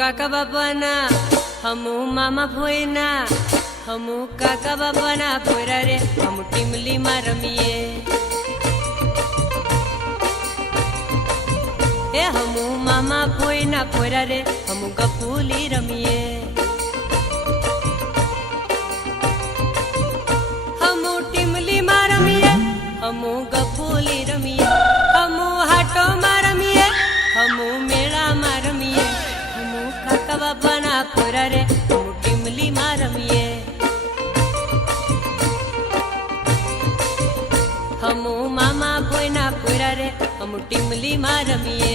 काका बापाना हमू मामा भोयना हमू काका बापाना भोयरा रे हम टीमली में रमीए ए हमू मामा भोयना भोयरा रे हम गपूली रमीए हमू टीमली में रमीए हमू गपूली रमीए हमू हाटो में रमीए हमू मेला में रमीए हमू काका बापाना भोयरा रे हम टीमली में रमीए हमू मामा भोयना भोयरा रे हम टीमली में रमीए।